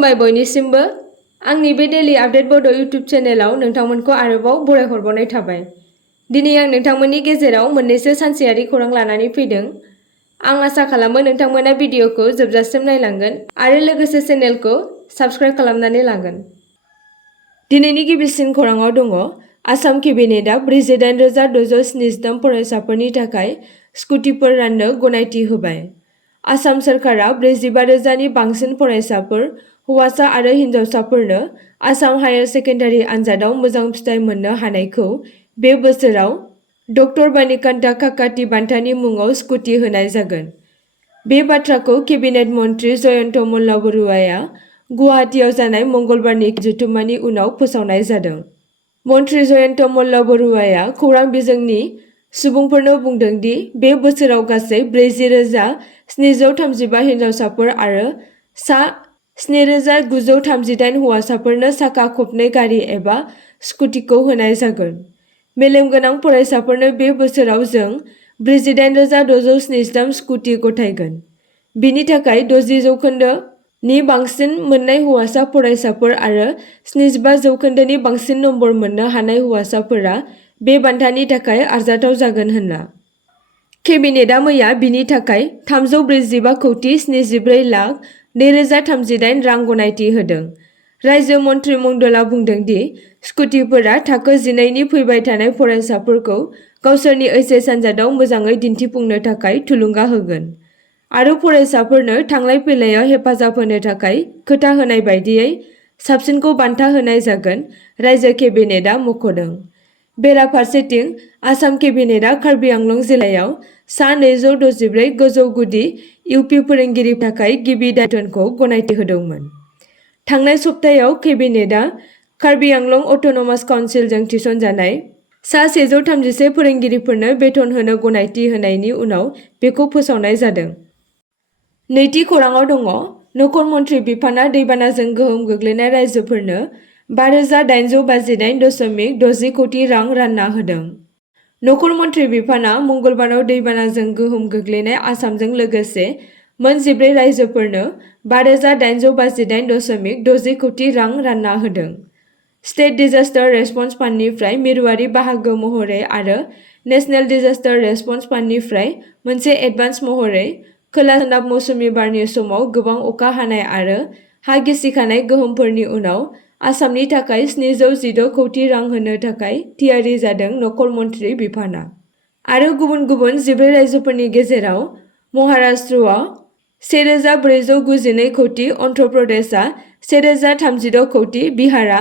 खुलुमबाय बयनिसिमबो आंनि बे डेली आपडेट बडो यूट्यूब चेनेलाव नोंथांमोनखौ आरोबाव बरायहरबावनाय थाबाय। दिनै आं नोंथांमोननि गेजेराव मोननैसो सानसेयारि खौरां लानानै फैदों। आं आसा खालामो नोंथांमोना भिडिअखौ जोबजासिम नायलांगोन आरो लोगोसे चेनेलखौ साबस्क्राइब खालामनानै लागोन। दिनैनि गिबिसिन खौराङाव दङ आसाम केबिनेटआ 48,673 फरायसाफोरनि थाखाय स्कुटिफोर राननो गनायथि होबाय। आसाम सोरखारा 45,000 नि बांसिन फरायसाफोर हौवासा आरो हिन्जावसाफोरनो आसाम हायार सेकेन्डारि आनजादाव मोजां फिथाइ मोननो हानायखौ बे बोसोराव डक्टर बानिकान्ता काकाति बान्थानि मुङाव स्कुटि होनाय जागोन। बे बाथ्राखौ केबिनेट मन्त्रि जयन्त मल्ल बरुवाया गुवाहाटीआव जानाय मंगलबारनि जथुम्मानि उनाव फोसावनाय जादों। मन्त्रि जयन्त मल्ल बरुवाया खौरां बिजोंनि सुबुंफोरनो बुंदों दि बे बोसोराव गासै 40,735 हिन्जावसाफोर आरो सा 7,938 हौवासाफोरनो साखा खबनै गारि एबा स्कुटिखौ होनाय जागोन। मेलेमगोनां फरायसाफोरनो बे बोसोराव जों 48,673 स्कुटि गथायगोन। बिनि थाखाय 60% नि बांसिन मोननाय हौवासा फरायसाफोर आरो 75% नि बांसिन नम्बर मोननो हानाय हौवासाफोरा बे बान्थानि थाखाय आरजाथाव जागोन होनना केबिनेटआ मैया बिनि थाखाय 374,74,02,038 रां गनायथि होदों। रायजो मन्त्रिमण्डलआ बुंदों दि स्कुटिफोरा थाखो 12 नि फैबाय थानाय फरायसाफोरखौ गावसोरनि ओइचएस आनजादाव मोजाङै दिन्थिफुंनो थाखाय थुलुंगा होगोन आरो फरायसाफोरनो थांलाय फैलायाव हेफाजाब होनो थाखाय खोथा होनाय बायदियै साबसिनखौ बान्था होनाय जागोन, रायजो केबिनेटआ मख'दों। बेराफारसेथिं आसाम केबिनेटआ कार्बि आंलं जिल्लायाव सा 264 गोजौ गुदि इउपि फोरोंगिरिफोरनि थाखाय गिबि दायेतनखौ गनायथि होदोंमोन। थांनाय सप्तायाव केबिनेटआ कार्बि आंलं अट'नमास काउन्सिलजों थिसनजानाय सा 131 फोरोंगिरिफोरनो बेथन होनो गनायथि होनायनि उनाव बेखौ फोसावनाय जादों। नैथि खौराङाव दङ नखर मन्त्रि बिफानआ दैबानाजों गोहोम गोग्लैनाय रायजोफोरनो 5,828.60 कौटि रां रानना होदों। नखर मन्त्रि बिफानआ मंगलबाराव दैबानाजों गोहोम गोग्लैनाय आसामजों लोगोसे मोन 14 रायजोफोरनो 5,828.60 कौटि रां रानना होदों। स्टेट डिजास्टार रेसपन्स फान्डनिफ्राय मिरुआरि बाहागो महरै आरो नेशनेल डिजास्टार रेसपन्स फान्डनिफ्राय मोनसे एडभान्स महरै खोला-सोनाब मौसुमि बारनि समाव गोबां अखा हानाय आरो हा गिसिखानाय गोहोमफोरनि उनाव आसामनि थाखाय 716 कौटि रां होनो थाखाय थियारि जादों नखर मन्त्रि बिफानआ। आरो गुबुन गुबुन 14 रायजोफोरनि गेजेराव महाराष्ट्रआ 1,492 कौटि, अन्ध्र प्रदेशआ 1,036 कौटि, बिहारआ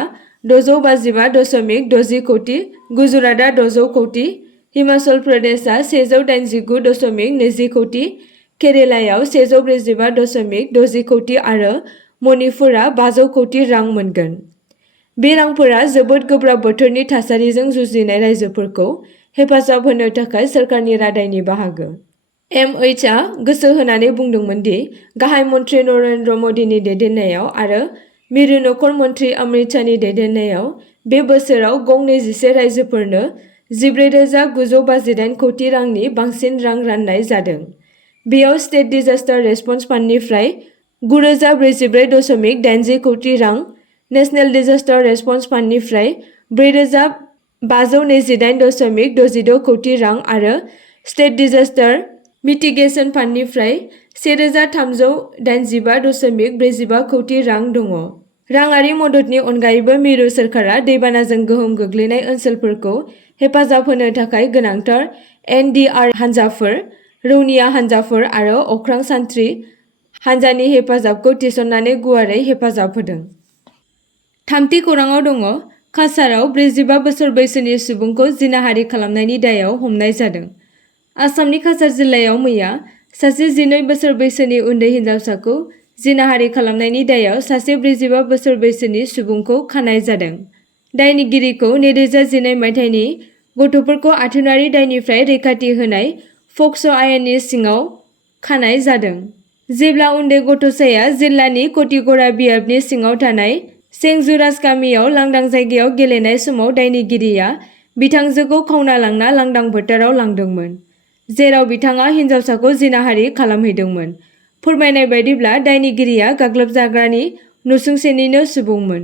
655.60 कौटि, गुजरातआ 600 कौटि, हिमाचल प्रदेशआ 189.20 कौटि, केरेलायाव 145.60 कौटि आरो मणिपुरआ 500 कौटि रां मोनगोन। बे रांफोरा जोबोद गोब्राब बोथोरनि थासारिजों जुजिनाय रायजोफोरखौ हेफाजाब होनो थाखाय सोरखारनि रादायनि बाहागो। एमएइचआ गोसो होनानै बुंदोंमोन दि गाहाय मन्त्रि नरेन्द्र मदिनि दैदेननायाव आरो मिरु नखर मन्त्रि अमित शाहनि दैदेननायाव बे बोसोराव गं 21 रायजोफोरनो 14,958 कौटि रांनि बांसिन रां राननाय जादों। बेयाव स्टेट डिजास्टार रेसपन्स फान्डनिफ्राय 9,044.80 कौटि रां, नेशनेल डिजास्टार रेसपन्स फान्डनिफ्राय 4,528.62 कौटि रां आरो स्टेट डिजास्टार मिटिगेशन फान्डनिफ्राय 1,385.45 कौटि रां दङ। राङारि मददनि अनगायैबो मिरु सोरखारा दैबानाजों गोहोम गोग्लैनाय ओनसोलफोरखौ हेफाजाब होनो थाखाय गोनांथार एनडिआर हानजाफोर, रौनिया हानजाफोर आरो अख्रां सान्थ्रि हानजानि हेफाजाबखौ थिसननानै गुवारै हेफाजाब होदों। थामथि खौराङाव दङ काछारआव 45 बोसोर बैसोनि सुबुंखौ जिनाहारि खालामनायनि दायआव हमनाय जादों। आसामनि काछार जिल्लायाव मैया सासे 12 बोसोर बैसोनि उन्दै हिन्जावसाखौ जिनाहारि खालामनायनि दायआव सासे 45 बोसोर बैसोनि सुबुंखौ खानाय जादों। दायनिगिरिखौ 2012 मायथाइनि गथ'फोरखौ आथोनारि दायनिफ्राय रैखाथि होनाय पक्स' आयेननि सिङाव खानाय जादों। जेब्ला उन्दै गथ'साया जिल्लानि कटिगड़ा बियाबनि सिङाव थानाय सेंजुराज गामियाव लांदां जायगायाव गेलेनाय समाव दायनिगिरिया बिथांजोखौ खावना लांना लांदां फोथाराव लांदोंमोन, जेराव बिथाङा हिन्जावसाखौ जिनाहारि खालामहैदोंमोन। फोरमायनाय बायदिब्ला दायनिगिरिया गाग्लोबजाग्रानि नसुंसेनिनो सुबुंमोन।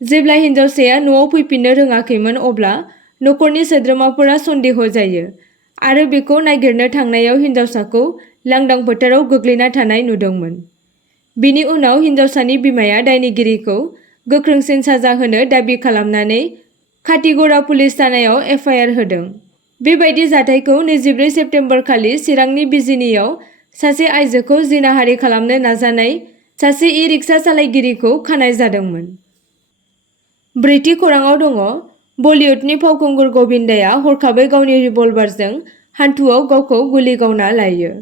जेब्ला हिन्जावसाया न'आव फैफिननो रोङाखैमोन अब्ला नखरनि सोद्रोमाफोरा सन्देह जायो आरो बेखौ नागिरनो थांनायाव हिन्जावसाखौ लांदां फोथाराव गोग्लैना थानाय नुदोंमोन। बिनि उनाव हिन्जावसानि बिमाया दायनिगिरिखौ गोख्रोंसिन साजा होनो दाबि खालामनानै खाथिगरा पुलिस थानायाव एफआइआर होदों। बेबायदि जाथायखौ 24 सेप्तेम्बर खालि चिरांनि बिजिनियाव सासे आइजोखौ जिनाहारि खालामनो नाजानाय सासे इ-रिक्सा सालायगिरिखौ खानाय जादोंमोन। ब्रैथि खौराङाव दङ बलिउडनि फावखुंगुर गबिन्दाया हरखाबै गावनि रिभल्भारजों हान्थुआव गावखौ गुलि गावना लायो।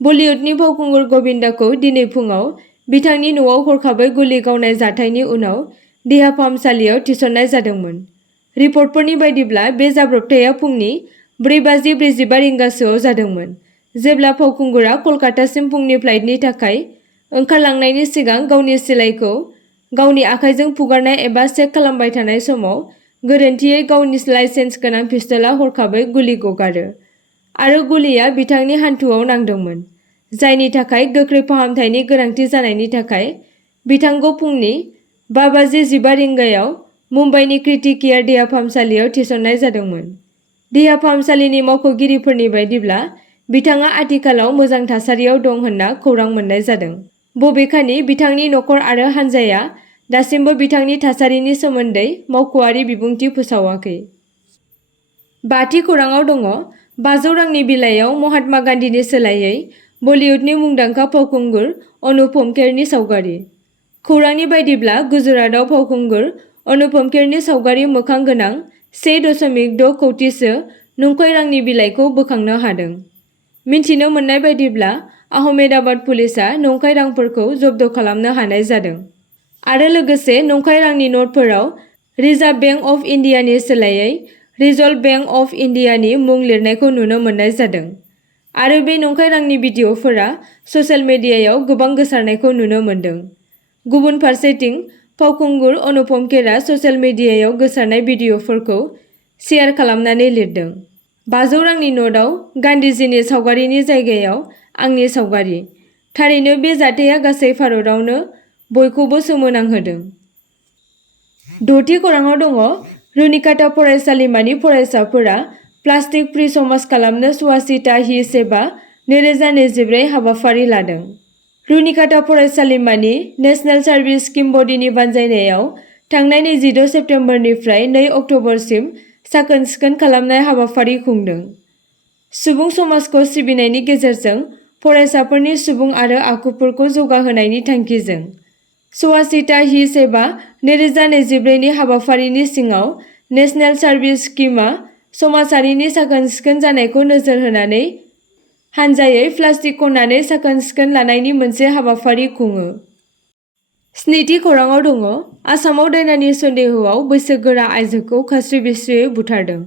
बलिउडनि फावखुंगुर गबिन्दाखौ दिनै फुङाव बिथांनि न'आव हरखाबै गुलि गावनाय जाथायनि उनाव देहा फाहामसालियाव थिसननाय जादोंमोन। रिपर्टफोरनि बायदिब्ला बे जाब्रबथाया फुंनि 4:45 रिंगासोआव जादोंमोन, जेब्ला फावखुंगुरा कलकातासिम फुंनि फ्लाइटनि थाखाय ओंखारलांनायनि सिगां गावनि सिलाइखौ गावनि आखाइजों फुगारनाय एबा चेक खालामबाय थानाय समाव गोरोन्थियै गावनि लाइसेन्स गोनां पिस्तला हरखाबै गुलि गगारो आरो गुलिया बिथांनि हान्थुआव नांदोंमोन, जायनि थाखाय गोख्रै फाहामथायनि गोनांथि जानायनि थाखाय बिथांखौ फुंनि 5:15 रिंगायाव मुम्बाइनि क्रिटि केयार देहा फाहामसालियाव थिसननाय जादोंमोन। देहा फाहामसालिनि मावख'गिरिफोरनि बायदिब्ला बिथाङा आथिखालाव मोजां थासारियाव दं होनना खौरां मोन्नाय जादों। बबेखानि बिथांनि नखर आरो हानजाया दासिमबो बिथांनि थासारिनि सोमोन्दै मावख'आरि बिबुंथि फोसावाखै। बाथि खौराङाव दङ 500 रांनि बिलाइयाव महात्मा गान्धीनि सोलायै बलिउडनि मुंदांखा फावखुंगुर अनुपम खेरनि सावगारि। खौरांनि बायदिब्ला गुजरातआव फावखुंगुर अनुपम खेरनि सावगारि मोखां गोनां 1.6 कौटिसो नंखाय रांनि बिलाइखौ बोखांनो हादों। मिन्थिनो मोननाय बायदिब्ला आहमेदाबाद पुलिसआ नंखाय रांफोरखौ जब्द खालामनो हानाय जादों आरो लोगोसे नंखाय रांनि नटफोराव रिजार्भ बेंक अफ इन्डियानि सोलायै रिजर्भ बेंक अफ इन्डियानि मुं लिरनायखौ नुनो मोननाय जादों आरो बे नंखाय रांनि भिडिअ'फोरा ससियेल मिडियायाव गोबां गोसारनायखौ नुनो मोन्दों। गुबुन फारसेथिं फावखुंगुर अनुपम खेरा ससियेल मिडियायाव गोसारनाय भिडिअ'फोरखौ शेयार खालामनानै लिरदों। 500 रांनि नटआव गान्धीजीनि सावगारिनि जायगायाव आंनि सावगारि। थारैनो बे जाथाया गासै भारतआवनो बयखौबो सोमोनांहोदों। द'थि खौराङाव दङ रुनिकाटा फरायसालिमानि फरायसाफोरा प्लास्टिक फ्री समाज खालामनो स्वच्छता ही सेवा 2024 हाबाफारि लादों। रुनिकाटा फरायसालिमानि नेशनेल सार्भिस स्किम बडिनि बानजायनायाव थांनाय 22 सेप्तेम्बरनिफ्राय 2 अक्ट'बरसिम साखोन-सिखोन खालामनाय हाबाफारि खुंदों। सुबुं समाजखौ सिबिनायनि गेजेरजों फरायसाफोरनि सुबुं आरो आखुफोरखौ जौगाहोनायनि थांखिजों स्वच्छता ही सेवा 2024 नि हाबाफारिनि सिङाव नेशनेल सार्भिस स्किमआ समाजारिनि साखोन-सिखोन जानायखौ नोजोर होनानै हानजायै प्लास्टिक खननानै साखोन-सिखोन लानायनि मोनसे हाबाफारि खुङो। स्निथि खौराङाव दङ आसामाव दायनानि सन्देहआव बैसोगोरा आइजोखौ खास्रि-बिस्रियै बुथारदों।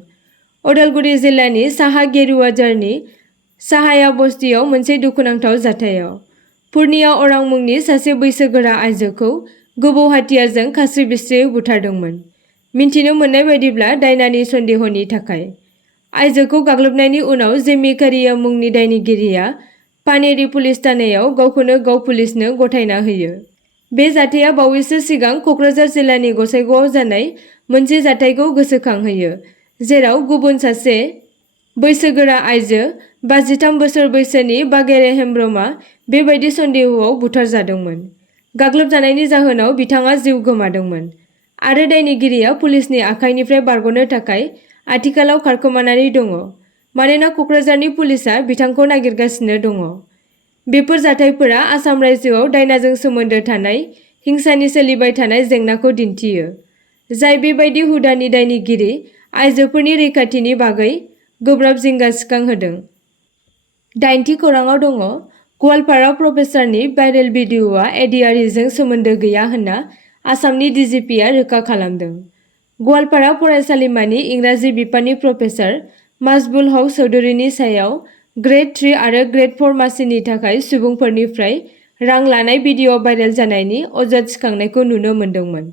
उदालगुरि जिल्लानि साहा गेरुवाझारनि साहाया बस्तियाव मोनसे दुखुनांथाव जाथायाव पुर्निया अरां मुंनि सासे बैसोगोरा आइजोखौ गोबौ हाथियारजों खास्रि-बिस्रियै बुथारदोंमोन। मिन्थिनो मोननाय बायदिब्ला दायनानि सन्देहनि थाखाय आइजोखौ गाग्लोबनायनि उनाव जेमी कारिया मुंनि दायनिगिरिया पानेरि पुलिस थानायाव गावखौनो गाव पुलिसनो गथायना होयो। बे जाथाया बावैसो सिगां क'क्राझार जिल्लानि गसाइगावआव जानाय मोनसे जाथायखौ गोसोखांहोयो, जेराव गुबुन सासे बैसोगोरा आइजो 53 बोसोर बैसोनि बागेरे हेम्ब्रमआ बेबायदि सन्देहआव बुथारजादोंमोन। गाग्लोबजानायनि जाहोनाव बिथाङा जिउ गोमादोंमोन आरो दायनिगिरिया पुलिसनि आखाइनिफ्राय बारग'नो थाखाय आथिखालाव खारखोमानानै दङ मानोना क'क्राझारनि पुलिसआ बिथांखौ नागिरगासिनो दङ। बेफोर जाथायफोरा आसाम रायजोआव दायनाजों सोमोन्दो थानाय हिंसानि सोलिबाय थानाय जेंनाखौ दिन्थियो, जाय बेबायदि हुदानि दायनिगिरि आइजोफोरनि रैखाथिनि बागै गोब्राब जिंगा सिखांहोदों। दाइनथि खौराङाव दङ गवालपारा प्रफेसारनि भाइरेल भिडिअ'आ एडिआरइजों सोमोन्दो गैया होनना आसामनि डिजिपिआ रोखा खालामदों। गवालपारा फरायसालिमानि इंराजि बिफाननि प्रफेसार माजबुल हक चौधुरीनि सायाव ग्रेड 3 आरो ग्रेड 4 मासिनि थाखाय सुबुंफोरनिफ्राय रां लानाय भिडिअ भाइरेल जानायनि अजद सिखांनायखौ नुनो मोन्दोंमोन।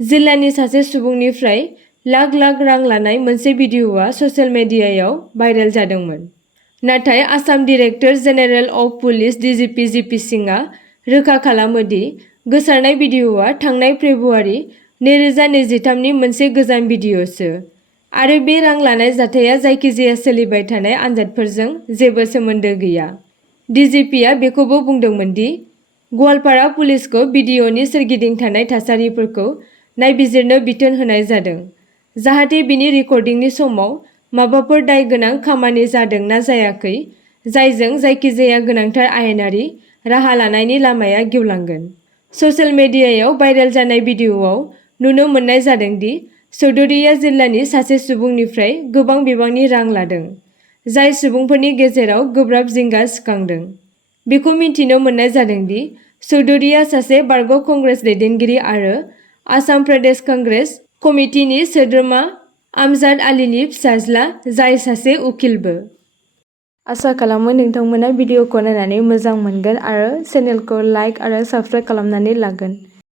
जिल्लानि सासे सुबुंनिफ्राय लाख लाख रां लानाय मोनसे भिडिअ'आ ससियेल मिडियायाव भाइरेल जादोंमोन। नाथाय Assam director general of police DGP GP सिंहआ रोखा खालामो दि गोसारनाय भिडिअ'आ थांनाय फेब्रुआरि 2023 नि मोनसे गोजाम भिडिअ'सो आरो बे रां लानाय जाथाया जायखिजाया सोलिबाय थानाय आनजादफोरजों जेबो सोमोन्दो गैया। DGPआ बेखौबो बुंदोंमोन दि गवालपारा पुलिसखौ भिडिअ'नि सोरगिदिं थानाय थासारिफोरखौ नायबिजिरनो बिथोन होनाय जादों, जाहाथे बिनि रेकर्डिंनि समाव माबाफोर दाय गोनां खामानि जादों ना जायाखै, जायजों जायखिजाया गोनांथार आयेनारि राहा लानायनि लामाया गेवलांगोन। ससियेल मिडियायाव भाइरेल जानाय भिडिअ'आव नुनो मोननाय जादों दि चौधुरीया जिल्लानि सासे सुबुंनिफ्राय गोबां बिबांनि रां लादों, जाय सुबुंफोरनि गेजेराव गोब्राब जिंगा सिखांदों। बेखौ मिन्थिनो मोननाय जादों दि चौधुरीया सासे बारग' कंग्रेस दैदेनगिरि आरो आसाम प्रदेश कंग्रेस कमिटिनि सोद्रोमा आमजाद आलीनि फिसाज्ला, जाय सासे उखिलबो। आसा खालामो नोंथांमोना भिडिअ'खौ नायनानै मोजां मोनगोन आरो चेनेलखौ लाइक आरो साबस्क्राइब खालामनानै लागोन।